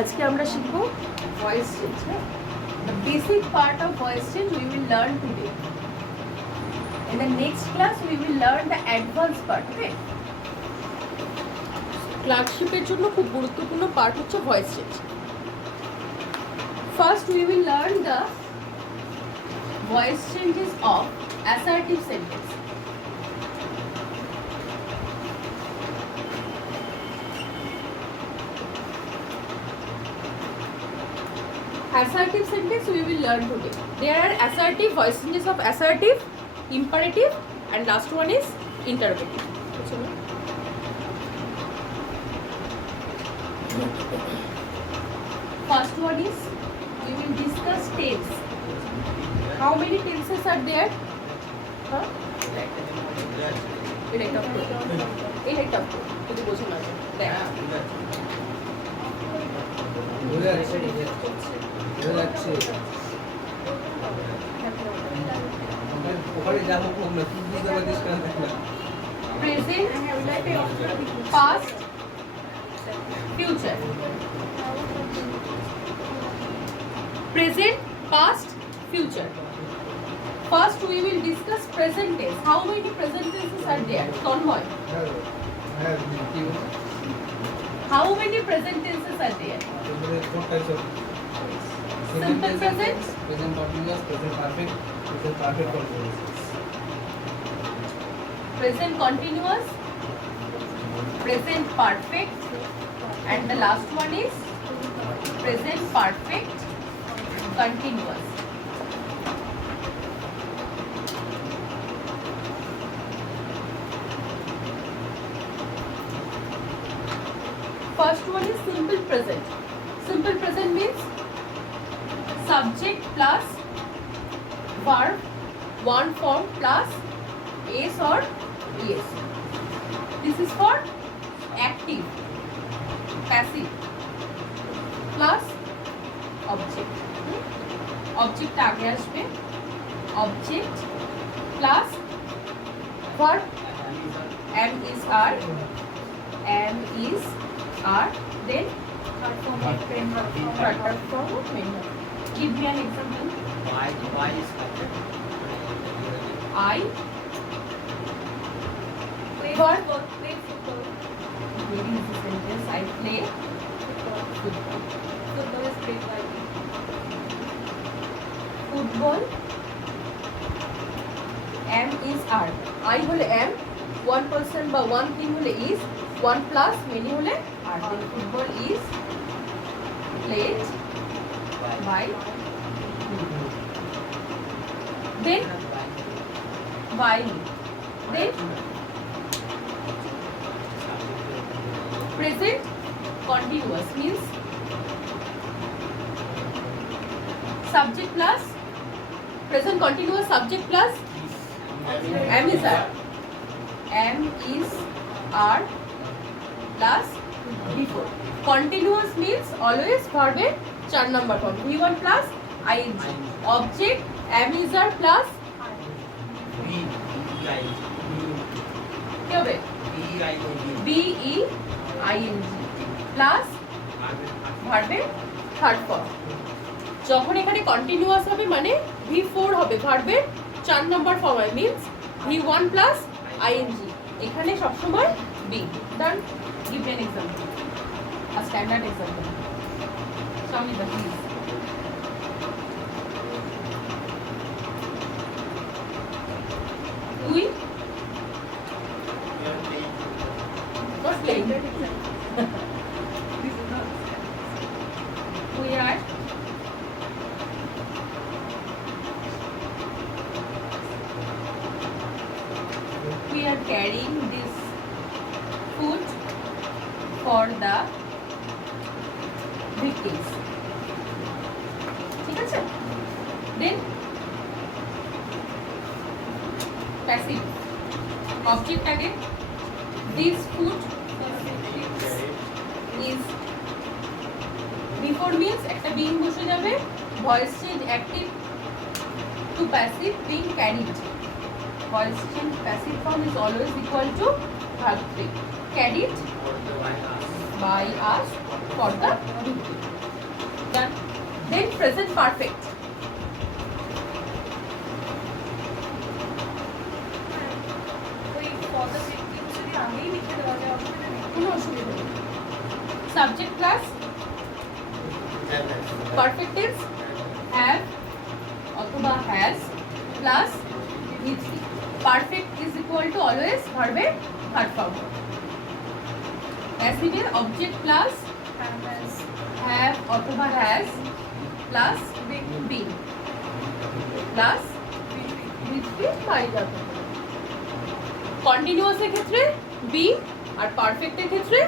আজকে আমরা শিখব voice change. The basic part of voice change we will learn today. In the next class we will learn the advanced part. Okay? ক্লার্কশিপের জন্য খুব গুরুত্বপূর্ণ part হচ্ছে voice change. First we will learn the voice changes of assertive sentence. Assertive sentence we will learn today. There are assertive voice changes of assertive, imperative, and last one is interrogative. First one is we will discuss tense. How many tenses are there? Huh? যদি বোঝো না দেখ present, past, future. Present, past, future. First we will discuss present tense. How many present tenses are there? Convoy. How many present tenses are there? Four types of Simple present, present continuous, present perfect, present perfect continuous. present continuous, present perfect, and the last one is present perfect continuous. First one is simple present. Simple present means subject plus verb, one form plus s or es. This is for active, passive plus object. Object आगे আসবে, object plus verb am is are, then third form of main verb. Give me an example. Why is subject? I Play What? football. Play football. very easy sentence. I play football. Football is played by me. Football. Am is are. I হলে am, one person বা one thing হলে is, one plus many হলে are. Then football is played by me. Then by me. Then present continuous means subject plus present continuous subject plus am is are. Am is are plus before. Continuous means always verb এর 4 number form. V1 plus ing. Object am is are plus কি হবে? be ing plus verb এর third form. যখন এখানে continuous হবে মানে V4 হবে verb এর 4 নাম্বার ফর্ম হয় মিন্স V1 plus ing। এখানে সবসময় be। Done? Give me an example. A standard example. Samita, please. We not playing. We are carrying this food for the victims. ঠিক আছে? Then passive object again. This food is before means একটা being বসে যাবে, voice change active to passive being carried. Voice change passive form is always equal to verb 3. Carried by us for the victim. Done. Then present perfect. ওই for the victim যদি আগেই লিখে দেওয়া যায় অসুবিধা নেই। কোনো অসুবিধা নেই। Subject plus perfect tense have অথবা has plus with. Perfect is equal to always verb এর third form. Passive এর object plus have অথবা has plus being plus with পাই যাবে। কন্টিনিউয়াস এর ক্ষেত্রে বি আর পারফেক্ট এর ক্ষেত্রে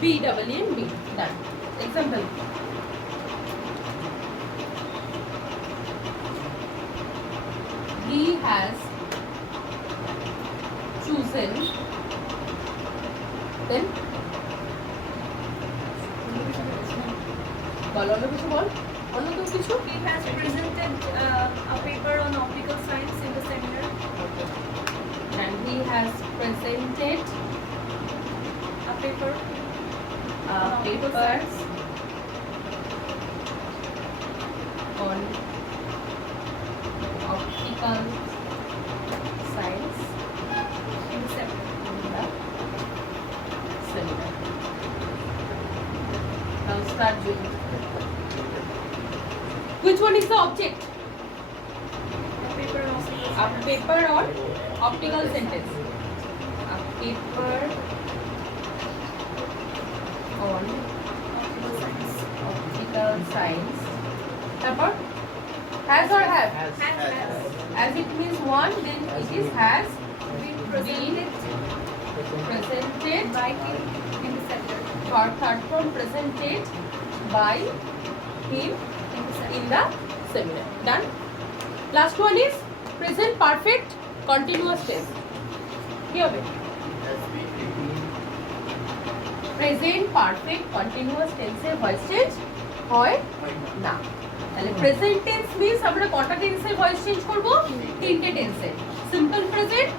B double N B. Done. Example he has chosen then বল অন্য কিছু বল অন্য কেউ কিছু He has presented a paper on optical science in the seminar. and he has presented A paper papers on optical science in the seminar. in the seminar. Now start doing. Which one is the object? A paper on optical A science. paper on optical sentence. A paper on Optical science. optical science. তারপর has or have? Has. As it means one, then it is has Been presented presented by him in the seminar. or third form presented by him In the seminar. in the seminar. Done. Last one is present perfect continuous tense. কি হবে? Present perfect continuous টেন্সে voice change হয় না। তাহলে present tense means আমরা কটা টেন্সের voice change করব? তিনটে টেন্সে। Simple present,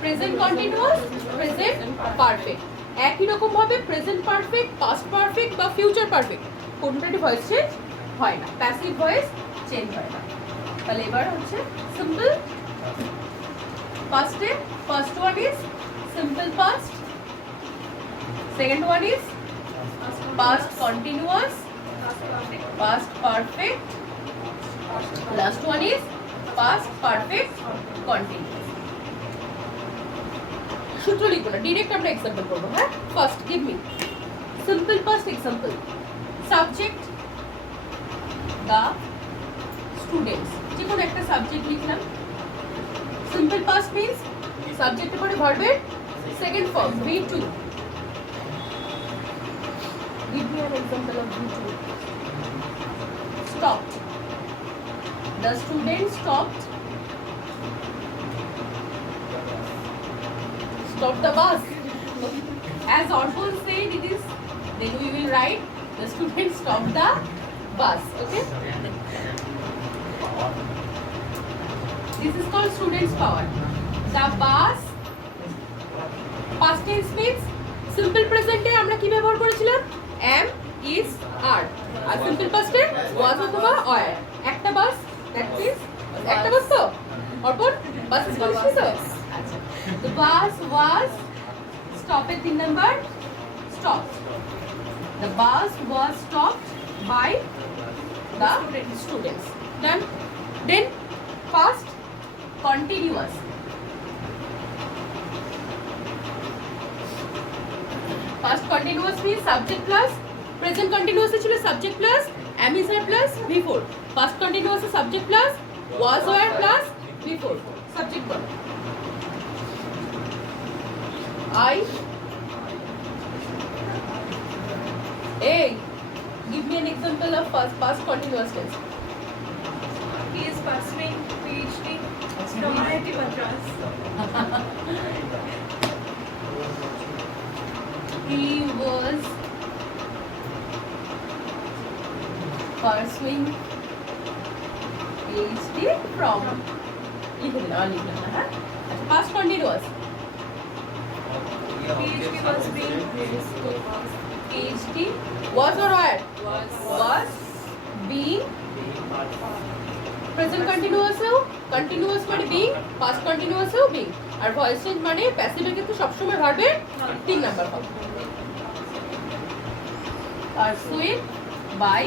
present continuous, present perfect. একই রকম ভাবে প্রেজেন্ট পারফেক্ট, পাস্ট পারফেক্ট বা ফিউচার পারফেক্ট কোনটারই ভয়েস চেঞ্জ হয় না, প্যাসিভ ভয়েস চেঞ্জ হয় না। তাহলে এবার হচ্ছে সিম্পল পাস্টে first one is simple past, second one is past continuous, past perfect, last one is past perfect continuous. সূত্র লিখবো না, ডিরেক্ট আমরা এক্সাম্পল করবো। হ্যাঁ, first give me simple past example. Subject the students, যে কোনো একটা সাবজেক্ট লিখলাম। সিম্পল পাস্ট মিন্স সাবজেক্টের পরে ভার্বের second form V2. Give me an example of V2. Stopped. The student stopped. Stopped the bus. As Orphan said, it is. Then we will write the student stopped the bus. Okay. This is called student's power. The bus. Past tense means simple present এ আমরা কি ব্যবহার করেছিলাম? am, is, are. আর simple পাস্টে was অথবা were। একটা বাস, that means একটা বাস তো অর্পণ বাস বলছি তো। আচ্ছা, the bus was stop at 3 number stopped. The bus was stopped by the students. Done. Then past continuous. Past continuous means subject plus present continuous এ ছিল subject plus am is are plus before. Past continuous A subject plus was were plus before. Subject বলো। I hey, give me an example of past continuous tense. He is pursuing PhD from IIT Madras. He was pursuing PhD from লিখে দিলাম আর লিখলাম না। হ্যাঁ, আচ্ছা, past continuous PhD was being PhD was or were was being present কন্টিনিউয়াসেও continuous মানে being, past কন্টিনিউয়াসেও being, আর ভয়েস চেঞ্জ মানে প্যাসিভের ক্ষেত্রে সবসময় ভার্বের 3 নাম্বার হবে। Persuaded by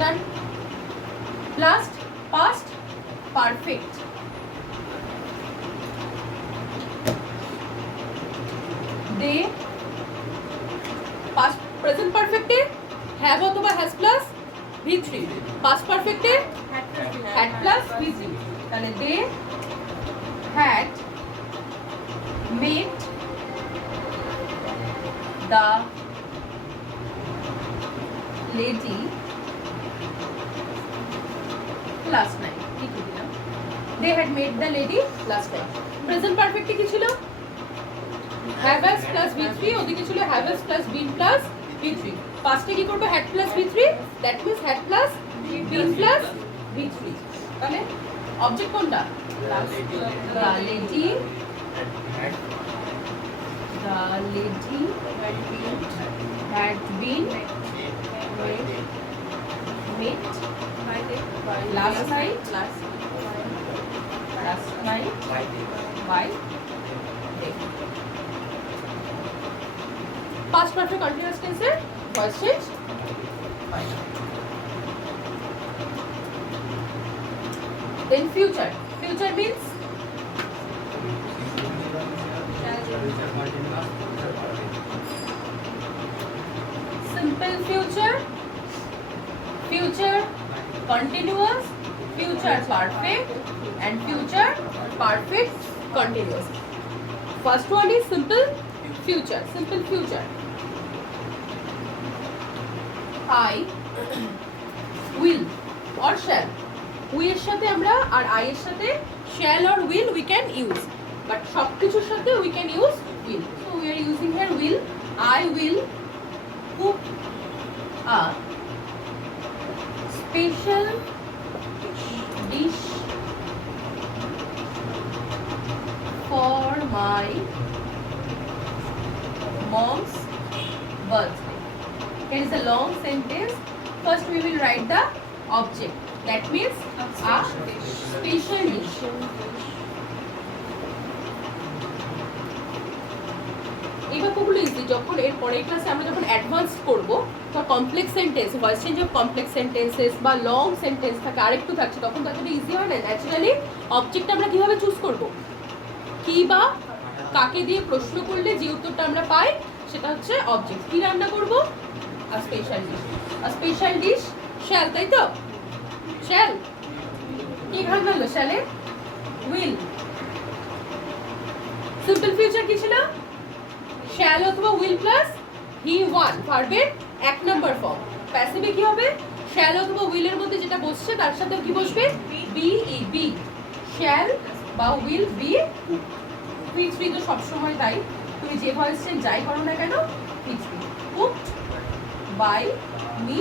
done. Last past perfect, the past present পারফেক্টে হ্যাভ অথবা has plus V3, past perfect এ had plus V3, তাহলে they had met the lady last night, ঠিক আছে না? They had met the lady last night. Present perfect এ কি ছিল? Have has plus V3, ওদিকে ছিল have has plus been plus V3. Past এ কি করব? had plus V3, that means had plus been plus V3. তাহলে অবজেক্ট কোনটা? The lady had been met last night by they. Past perfect continuous tense এর voice change হয় না। Then future means simple future, future continuous, future perfect and future perfect continuous. First one is simple future, I will or shall, we এর সাথে আমরা আর I এর সাথে shall or will we can use, but সব কিছুর সাথে we can use will, so we are using here will. I will cook a special dish for my mom's birthday. Here is a long sentence. First we will write the object, that means a special dish. এই বাক্যগুলো easy, যখন এর পরের ক্লাসে আমরা যখন advance করব তো complex sentence, voice change of complex sentences বা লং সেন্টেন্স থাকে, আরেকটু থাকছে, তখন তো এতটা ইজি হয় না। ন্যাচারালি অবজেক্ট আমরা কিভাবে চুজ করব, কি বা কাকে দিয়ে প্রশ্ন করলে যে উত্তরটা আমরা পাই সেটা হচ্ছে অবজেক্ট। কি রান্না করব? আ স্পেশাল ডিশ, আ স্পেশাল ডিশ শ্যাল, তাই তো? শ্যাল কি ঘাল বললো? শ্যালে উইল। সিম্পল ফিউচার কি ছিল? শ্যাল অথবা উইল প্লাস হি ওয়ান, ভার্বের 1 নম্বর ফর্ম। প্যাসিভে কি হবে? শ্যাল অথবা উইলের মধ্যে যেটা বসছে তার সাথে কি বসবে? B E, be. শ্যাল বা উইল বি V3 তো সবসময় তাই, তুমি যে ভয়েস চেঞ্জ যাই করো না কেন V3। কুকড বাই মি,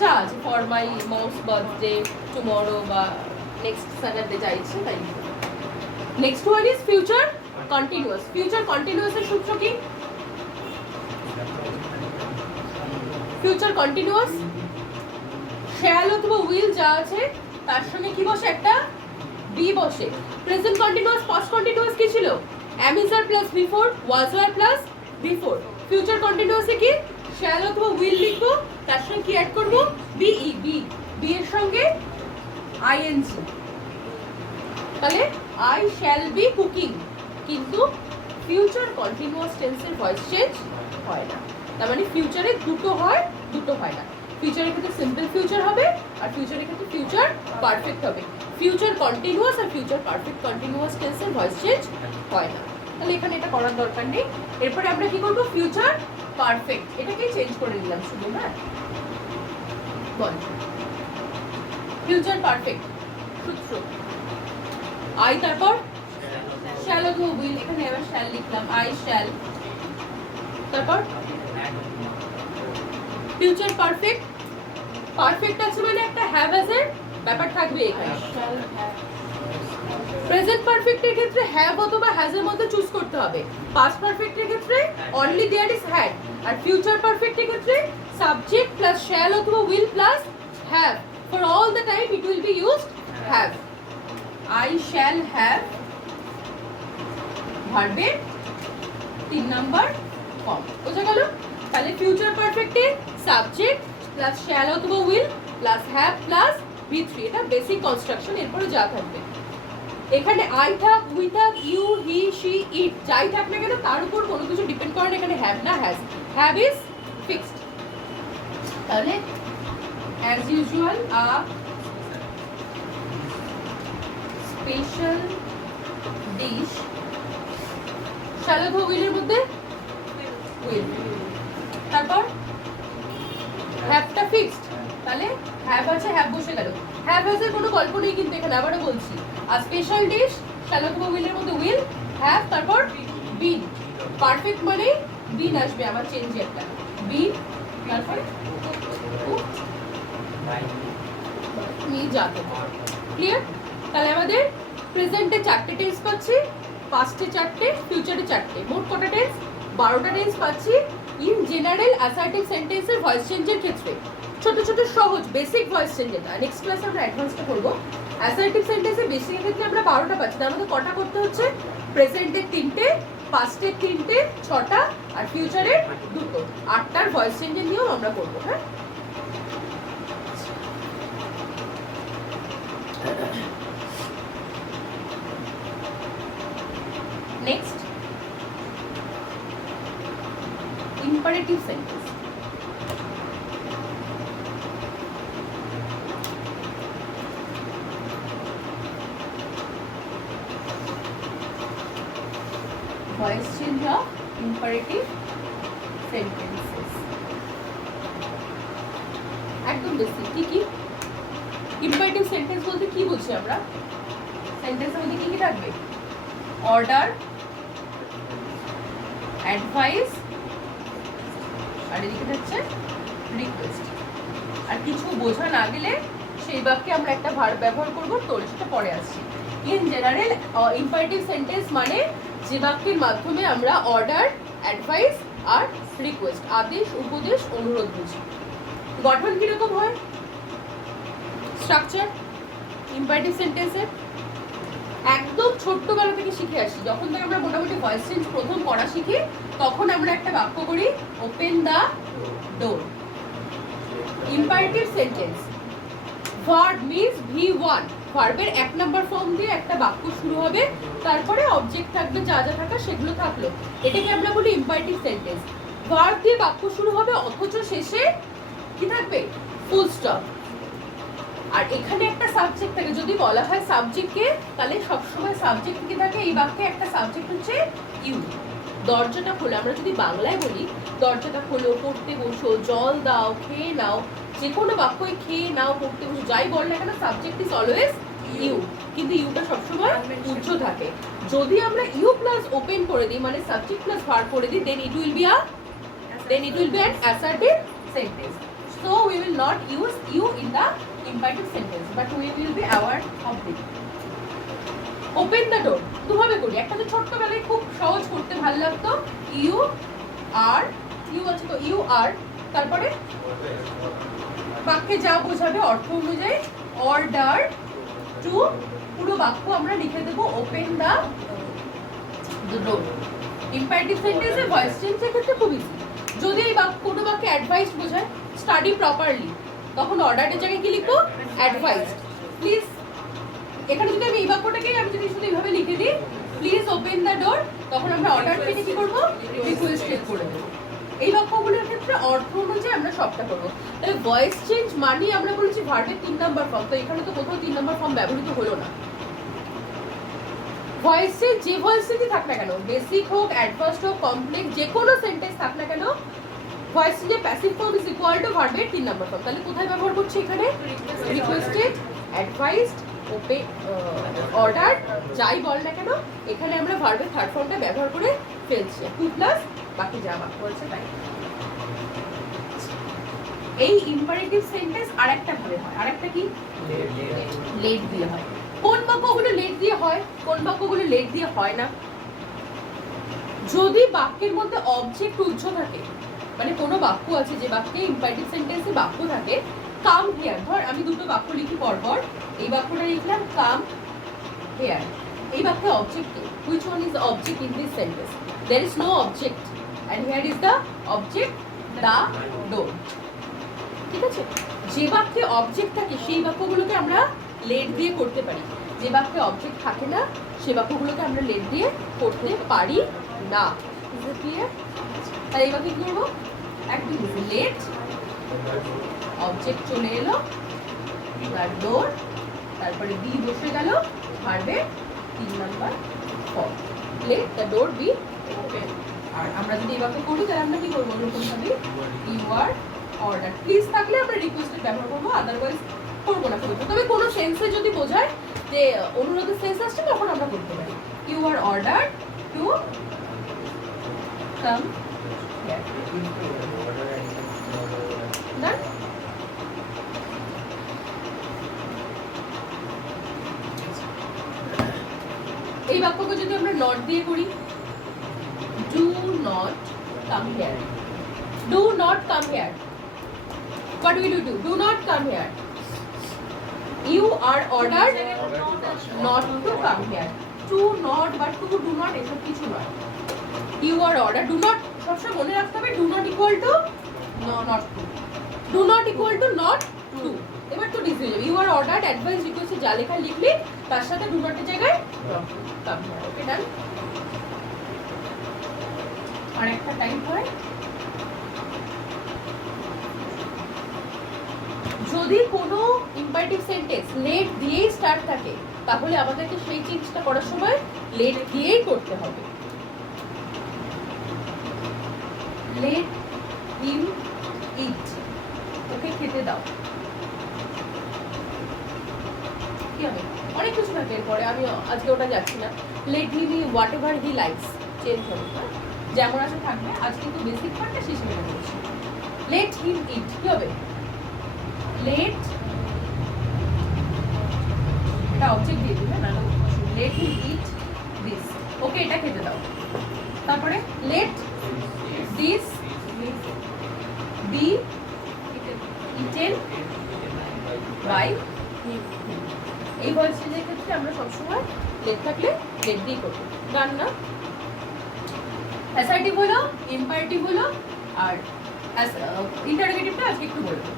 যা আছে for my mom's birthday tomorrow বা নেক্সট স্যাটারডে যা ইচ্ছে তাই। Next one is future continuous. Future কন্টিনিউয়াসের সূত্র কি? ফিউচার কন্টিনিউয়াস শ্যাল অথবা উইল যা আছে তার সঙ্গে কি বসে? একটা বি বসে। প্রেজেন্ট কন্টিনিউয়াস পাস্ট কন্টিনিউয়াস কি ছিল? am is are plus before, was were plus before। Future কন্টিনিউয়াসে কি? শ্যাল অথবা উইল লিখবো, তার সঙ্গে কি অ্যাড করব? B E, B. বি এর সঙ্গে আইএনজি, তাহলে আই শ্যাল বি কুকিং। কিন্তু ফিউচার কন্টিনিউয়াস টেন্সের ভয়েস চেঞ্জ হয় না, তার মানে ফিউচারে দুটো হয়, দুটো হয় না। ফিউচারের ক্ষেত্রে সিম্পল ফিউচার হবে আর ফিউচারের ক্ষেত্রে ফিউচার পারফেক্ট হবে। ফিউচার কন্টিনিউয়াস আর ফিউচার পারফেক্ট কন্টিনিউয়াস টেন্সের ভয়েস চেঞ্জ হয় না, তাহলে এখানে এটা করার দরকার নেই। এরপরে আমরা কি করব? ফিউচার পারফেক্ট, এটাকে চেঞ্জ করে দিলাম শুধু। হ্যাঁ বল, ফিউচার পারফেক্ট সূত্র আই, তারপর শ্যাল অথবা উইল, এখানে আবার শ্যাল লিখলাম, আই শ্যাল, তারপর ফিউচার পারফেক্ট। পারফেক্ট আছে মানে একটা হ্যাভ অ্যাজ এর ব্যাপার থাকবে এখানে। প্রেজেন্ট পারফেক্টের ক্ষেত্রে হ্যাভ অথবা হ্যাজ এর মধ্যে চুজ করতে হবে। পাস্ট পারফেক্টের ক্ষেত্রে অনলি দেয়ার ইজ হ্যাড, আর ফিউচার পারফেক্টের ক্ষেত্রে সাবজেক্ট প্লাস শ্যাল অথবা will plus have. For all the time it will be used have. I shall have ভার্বের 3 নাম্বার ফর্ম। বোঝা গেল? তাহলে ফিউচার পারফেক্টে সাবজেক্ট প্লাস শ্যাল অথবা will plus have plus V3, এটা বেসিক কনস্ট্রাকশন। এরপরে যা থাকবে এখানে আই থাক, উই থাক, ইউ, হি, শি, ইট যাই থাক না কেন তার উপর কোনো কিছু ডিপেন্ড করে না। এখানে হ্যাভ না হ্যাজ, হ্যাভ ইজ ফিক্সড। তাহলে অ্যাজ ইউজুয়াল আ স্পেশাল ডিশ, শ্যাল অথবা উইলের মধ্যে উইল, তারপর হ্যাভটা ফিক্সড। তাহলে হ্যাভ আছে, হ্যাভ বসে গেল। হ্যাভ হ্যাজ এর কোনো গল্প নেই কিন্তু এখানে, আবারও বলছি। আর স্পেশাল ডিশ শ্যাল অথবা উইলের মধ্যে উইল, হ্যাভ, তারপর বিন। পারফেক্ট মানে বিন আসবে, আবার চেঞ্জ একটা বিন, তারপর নি যাতে। ক্লিয়ার? তাহলে আমাদের প্রেজেন্টে 4টে টেন্স পাচ্ছি, পাস্টে 4টে, ফিউচারে 4টে, মোট কটা টেন্স? 12টা টেন্স পাচ্ছি। ইন জেনারেল অ্যাসার্টিভ সেন্টেন্সের ভয়েস চেঞ্জের ক্ষেত্রে ছোট ছোট সহজ বেসিক ভয়েস চেঞ্জ, যেটা নেক্সট ক্লাসে আমরা অ্যাডভান্সটা করবো। অ্যাসার্টিভ সেন্টেন্সে বেসিকের ক্ষেত্রে আমরা 12টা পাচ্ছি, তার মধ্যে কটা করতে হচ্ছে? প্রেজেন্টের 3টে, পাস্টের 3টে, 6টা, আর ফিউচারের 2টো। 8টার ভয়েস চেঞ্জের নিয়েও আমরা করবো। হ্যাঁ, next imperative sentence. voice change of imperative sentences. একদম বেসিক। কি কি ইম্পারেটিভ সেন্টেন্স বলতে কি বুঝি আমরা? সেন্টেন্সের মধ্যে কি কি থাকবে? অর্ডার, অ্যাডভাইস, আর এদিকে হচ্ছে রিকোয়েস্ট। আর কিছু বোঝা না গেলে সেই বাক্যে আমরা একটা ভার্ব ব্যবহার করব, তো সেটা পরে আসছি। ইন জেনারেল ইম্পারেটিভ সেন্টেন্স মানে যে বাক্যের মাধ্যমে আমরা অর্ডার, অ্যাডভাইস আর রিকোয়েস্ট, আদেশ, উপদেশ, অনুরোধ বুঝি। গঠন কিরকম হয়? স্ট্রাকচার ইম্পারেটিভ সেন্টেন্সের একদম ছোট্টবেলা থেকে শিখে আসি। যখন থেকে আমরা মোটামুটি ভয়েস চেঞ্জ প্রথম পড়া শিখি, তখন আমরা একটা বাক্য করি, open the door. Imperative sentence verb means V1, ভার্বের 1 নাম্বার ফর্ম দিয়ে একটা বাক্য শুরু হবে, তারপরে অবজেক্ট থাকবে, যা যা থাকা সেগুলো থাকলো। এটাকে আমরা বলি ইম্পারেটিভ সেন্টেন্স। ভার্ব দিয়ে বাক্য শুরু হবে, অথচ শেষে কি থাকবে? Full stop. আর এখানে একটা সাবজেক্ট থাকে। যদি বলা হয় সাবজেক্টকে, তাহলে সবসময় সাবজেক্ট কি থাকে এই বাক্যে? একটা সাবজেক্ট হচ্ছে ইউ। দরজাটা খোলো, আমরা যদি বাংলায় বলি দরজাটা খোলো, পড়তে বসো, জল দাও, খেয়ে নাও, যে কোনো বাক্যই খেয়ে নাও, পড়তে বসো, যাই বল না কেন সাবজেক্ট ইজ অলওয়েজ ইউ, কিন্তু ইউটা সবসময় উচ্চ থাকে। যদি আমরা ইউ প্লাস ওপেন করে দিই, মানে সাবজেক্ট প্লাস ভার্ব করে দিই, then it will be an assertive sentence. So we will not use you in the imperative sentence, but we will be aware of it. Open the door দুভাবে করি। একটা তো ছোট্টবেলায় খুব সহজ করতে ভালো লাগতো, ইউ আর, ইউ আছে তো ইউ আর, তারপরে বাক্যে যা বোঝাবে অর্থ অনুযায়ী অর্ডার টু, পুরো বাক্য আমরা লিখে দেবো ওপেন দ্য ডোর। ইম্পারেটিভ সেন্টেন্সে ভয়েস চেঞ্জের ক্ষেত্রে খুব ইজি। যদি এই বাক্য কোনো বাক্যে অ্যাডভাইস বোঝায়, স্টাডি প্রপারলি, তখন অর্ডারের জায়গায় কি লিখবো? অ্যাডভাইস। প্লিজ, এখানে যদি আমি এই বাক্যটাকে আমি যদি শুধু এইভাবে লিখে দিই, প্লিজ ওপেন দ্য ডোর, তখন আমরা অর্ডার পেয়ে কি করবো? রিকোয়েস্ট করে দেবো। এই বাক্যগুলোর ক্ষেত্রে অর্থ অনুযায়ী আমরা সবটা করবো। তাহলে ভয়েস চেঞ্জ মানে আমরা বলেছি ভার্বের 3 নাম্বার ফর্ম, তো এখানে তো কোথাও 3 নাম্বার ফর্ম ব্যবহৃত হলো না। ভয়েস চেঞ্জ যে ভয়েস চেঞ্জই থাক না কেন, বেসিক হোক, অ্যাডভান্সড হোক, কমপ্লেক্স, যে কোনো সেন্টেন্স থাক না কেন, ভয়েস চেঞ্জের passive form is equal to ভার্বের 3 নাম্বার ফর্ম। তাহলে কোথায় ব্যবহার করছি? এখানে রিকোয়েস্টেড, অ্যাডভাইসড, ওপেন, অর্ডার, যাই বল না কেন, এখানে আমরা ভার্বের থার্ড ফর্মটা ব্যবহার করে ফেলছি, 2 প্লাস বাকি যা বাক্য আছে তাই। এই ইম্পারেটিভ সেন্টেন্স আরেকটা ভাবে হয়, আরেকটা কি লেট দিয়ে হয়। কোন বাক্যগুলো লেট দিয়ে হয়, কোন বাক্যগুলো লেট দিয়ে হয় না? যদি বাক্যের মধ্যে অবজেক্ট উজ্জ থাকে, মানে কোনো বাক্য আছে যে বাক্যে ইম্পারেটিভ সেন্টেন্সে বাক্য থাকে, কাম হিয়ার, ধর আমি দুটো বাক্য লিখি পরপর, এই বাক্যটা লিখলাম কাম হিয়ার, এই বাক্যে অবজেক্ট কি? Which one is object in this sentence? There is no object and here is the object, the door. ঠিক আছে, যে বাক্যে অবজেক্ট থাকে সেই বাক্যগুলোকে আমরা লেট দিয়ে করতে পারি, যে বাক্যে অবজেক্ট থাকে না সেই বাক্যগুলোকে আমরা লেট দিয়ে করতে পারি না। তাই এই বাক্যে কি করবো? একদম লেট, অবজেক্ট চলে এলো, ডোর, তারপরে বি বসে গেল, ভার্বে 3 number form, let the door be open. আর আমরা যদি এই বাক্যে করি তাহলে আমরা কি করবো? এরকম ভাবে ইউ আর অর্ডার, প্লিজ থাকলে আমরা রিকোয়েস্টেড ব্যবহার করবো, আদারওয়াইজ করবো না। তবে কোনো সেন্সে যদি বোঝায় যে অনুরোধের সেন্স আসছে তখন আমরা করতে পারি you are order to come here. না এই বাক্যকে যদি আমরা নট দিয়ে করি, do not come here, do not come here, what will you do? Do not come here. You are ordered not to come here. To not but to do not এসব কিছু নয়। You are ordered, do not সবসময় মনে রাখতে হবে do not equal to no not to, do not equal to not to। এবার তো dish হয়ে যাবে, you are ordered advice request যা লেখা লিখলি তার সাথে do not এর জায়গায় come here। ওকে ডান। আর একটা টাইপ হয় যদি কোনো ইম্পারেটিভ সেন্টেন্স লেট দিয়েই স্টার্ট থাকে তাহলে আমাদেরকে সেই চেঞ্জটা করার সময় লেট দিয়েই করতে হবে। লেট হিম ইট, ওকে খেতে দাও। কি হবে? অনেক কিছু থাকে এরপরে, আমি আজকে ওটা যাচ্ছি না। Let him E what ever he likes, change হবে, যেমন আছে থাকবে। আজকে কিন্তু বেসিক পার্টটা শেষ হয়ে গেছে। লেট হিম ইট, কি হবে? লেট, এটা অবজেক্ট দিয়ে দিবে না, লেট হিম ইট দিস, ওকে এটা খেতে দাও। তারপরে let this be eaten by him. এই ভয়েস চেঞ্জের ক্ষেত্রে আমরা সবসময় লেট থাকলে লেট দিয়ে করবো, গান না। অ্যাসার্টিভ হলো, ইম্পারেটিভ হলো, আর ইন্টারোগেটিভটা আজকে একটু বলবো।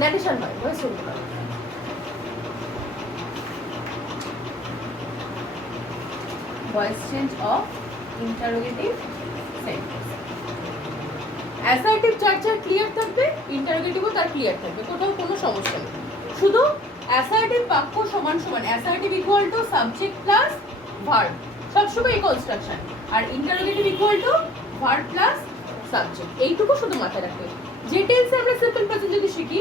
ন্যারেশন হয়, ভয়েস শুনতে পারো। Voice change of interrogative sentence. Assertive যার যার ক্লিয়ার থাকবে, ইন্টারোগেটিভও তার ক্লিয়ার থাকবে, কোথাও কোনো সমস্যা নেই। শুধু অ্যাসার্টিভ বাক্য সমান সমান, assertive equal to subject plus verb, সবসময় এই কনস্ট্রাকশন। আর interrogative equal to verb plus subject, এইটুকু শুধু মাথায় রাখবে। যে টেন্সে আমরা সিম্পল প্রেজেন্ট যদি শিখি,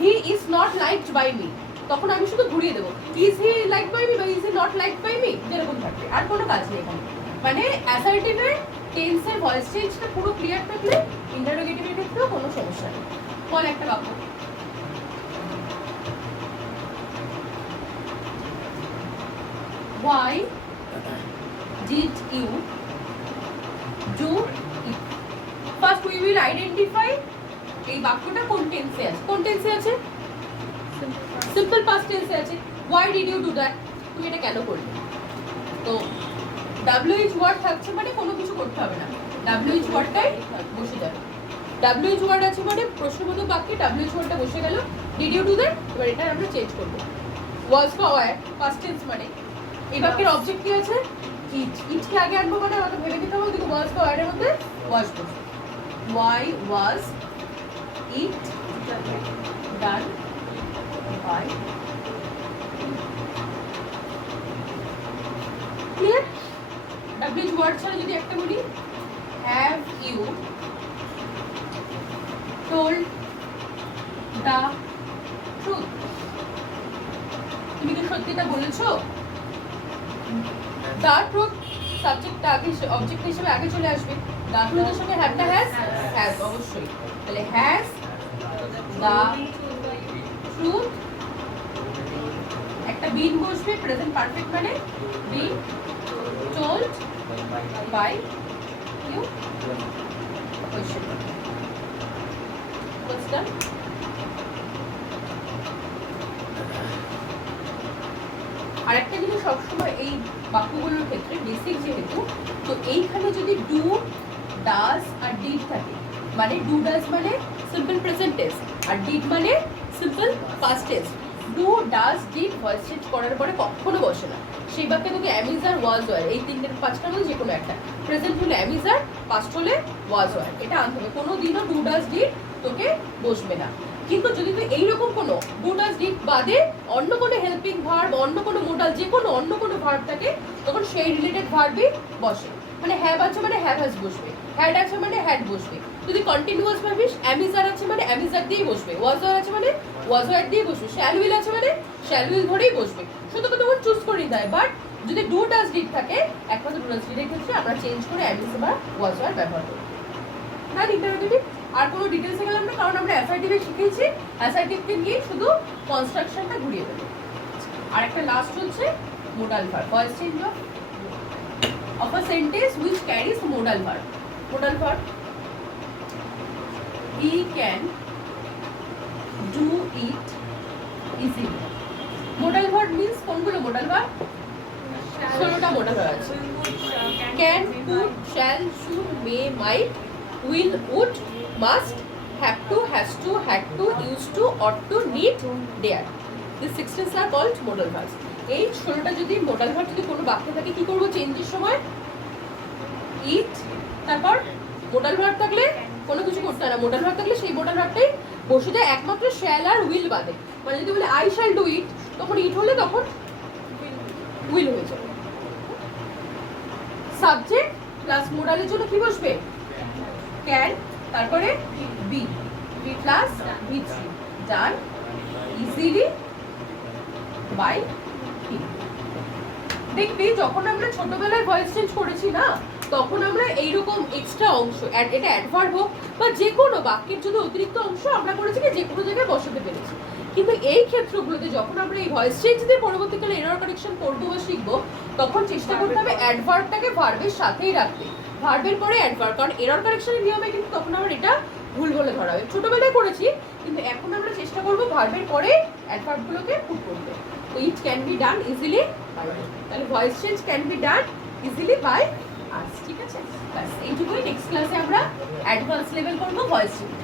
he is not liked by me, তখন আমি শুধু ঘুরিয়ে দেবো is he liked by me বা is he not liked by me, যেরকম থাকবে, আর কোনো কাজ নেই এখানে। মানে অ্যাসার্টিভের টেন্সের ভয়েস চেঞ্জটা পুরো ক্লিয়ার থাকলে ইন্টারোগেটিভের ক্ষেত্রেও কোনো সমস্যা নেই। বল একটা বাক্য। Why did you do it? First we will identify এই বাক্যটা কোন টেন্সে আছে। কোন টেন্সে আছে? সিম্পল পাস্ট টেন্সে আছে। Why did you do that? তুমি এটা কেন করলে? তো WH ওয়ার্ড থাকছে মানে কোনো কিছু করতে হবে না, WH ওয়ার্ডটাই বসে যাবে। WH ওয়ার্ড আছে মানে প্রশ্নবোধক বাক্যে WH ওয়ার্ডটা বসে গেল। Did you do that? এবার এটা আমরা চেঞ্জ করব। Was বা were পাস্ট টেন্স মানে এই বাক্যের অবজেক্ট কি আছে? ইট। ইটকে আগে আনবো মানে আমাকে ভেবে দিতে হবে দেখো was বা were এর মধ্যে was বসে। Why was it done by? Clear? WH word ছাড়া যদি একটা বলি, have you told the truth? তুমি কি সত্যিটা বলেছো? দা টুক সাবজেক্টটা আগে অবজেক্ট হিসেবে আগে চলে আসবে। দা টুকের সঙ্গে হ্যাভটা হ্যাজ অবশ্যই। তাহলে হ্যাজ দা ট্রুথ, একটা বিন বসবে, প্রেজেন্ট পারফেক্ট মানে been told by you question. What's done? আরেকটা জিনিস সবসময় এই বাক্যগুলোর ক্ষেত্রে বেসিক যেহেতু, তো এইখানে যদি ডু ডাজ আর ডিড থাকে, মানে ডু ডাজ মানে সিম্পল প্রেজেন্ট টেন্স আর ডিড মানে simple past tense. Do does did voice change করার পরে কখনো বসে না। সেই বাক্যে তোকে অ্যামিজ আর ওয়াজ ওয়ার এই তিনটের পাঁচটার মধ্যে যে কোনো একটা, প্রেজেন্ট হলে অ্যামিজ আর, পাস্ট হলে ওয়াজ ওয়ার, এটা আনতে হবে। কোনো দিনও ডু ডাজ ডিড তোকে বসবে না। কিন্তু যদি তুই এইরকম কোনো ডু ডাজ ডিড বাদে অন্য কোনো হেল্পিং ভার্ব, অন্য কোনো মোডাল, যে কোনো অন্য কোনো ভার্ব থাকে, তখন সেই রিলেটেড ভার্বই বসে। মানে হ্যাভ আছে মানে হ্যাভ হ্যাজ বসবে, হ্যাড আছে মানে হ্যাড বসবে। যদি কন্টিনিউয়াস ভাবিস অ্যামিজার আছে মানে অ্যামিজার দিয়েই বসবে, ওয়াজ ওয়ার আছে মানে ওয়াজ ওয়ার দিয়েই বসবে, শ্যাল উইল আছে মানে শ্যাল উইল ধরেই বসবে। শুধু তো তখন চুজ করে দেয়। বাট যদি ডু ডাজ ডিড থাকে, একমাত্র ডু ডাজ ডিডের ক্ষেত্রে আমরা চেঞ্জ করে অ্যামিজ বা ওয়াজ ওয়ার ব্যবহার করি। না ইন্টারোগেটিভ আর কোনো ডিটেলসে গেলাম না, কারণ আমরা অ্যাসার্টিভে শিখেছি। অ্যাসার্টিভকে নিয়ে শুধু কনস্ট্রাকশনটা ঘুরিয়ে দেবো। আর একটা লাস্ট হচ্ছে modal verb, voice change of a sentence which carries modal verb. Modal verb: he can do it easily. Modal verb means কোনগুলো modal verb? 16টা modal verb আছে। Can, could, shall, should, may, might, will, would, must, have to, has to, had to, used to, ought to, need, dare. These 16 are called modal verbs. এই 16টা যদি modal verb যদি কোনো বাক্যে থাকে, কি করব চেঞ্জের সময়? ইট, তারপর modal verb থাকলে কোনো কিছু করতে হয় না। modal verb থাকলে সেই modal verbটাই বসে যায়, একমাত্র shall আর will বাদে। মানে যদি বলে I shall do it, তখন ইট হলে তখন will হয়ে যাবে। সাবজেক্ট প্লাস মোডালের জন্য কি বসবে? ক্যান, তারপরে be, be plus V three, done easily by him. দেখবি যখন আমরা ছোটবেলায় ভয়েস চেঞ্জ করেছি না, তখন আমরা এইরকম এক্সট্রা অংশ, এটা অ্যাডভার্ব হোক বা যে কোনো বাক্যের যদি অতিরিক্ত অংশ আমরা করেছি কি যে কোনো জায়গায় বসাতে পেরেছি। কিন্তু এই ক্ষেত্রগুলোতে যখন আমরা এই ভয়েস চেঞ্জ দিয়ে পরবর্তীকালে এরর কারেকশন করবো বা শিখবো, তখন চেষ্টা করতে হবে অ্যাডভার্বটাকে ভার্বের সাথেই রাখতে, ভার্বের পরে অ্যাডভার্ব। কারণ এরর কারেকশনের নিয়মে কিন্তু তখন আমরা এটা ভুল বলে ধরা হবে। ছোটবেলায় করেছি, কিন্তু এখন আমরা চেষ্টা করবো ভার্বের পরে অ্যাডভার্বগুলোকে পুট করতে। তো it can be done easily by, তাহলে voice change can be done easily by us. ঠিক আছে, ব্যাস এইটুকুই। নেক্সট ক্লাসে আমরা অ্যাডভান্স লেভেল করবো ভয়েস চেঞ্জ।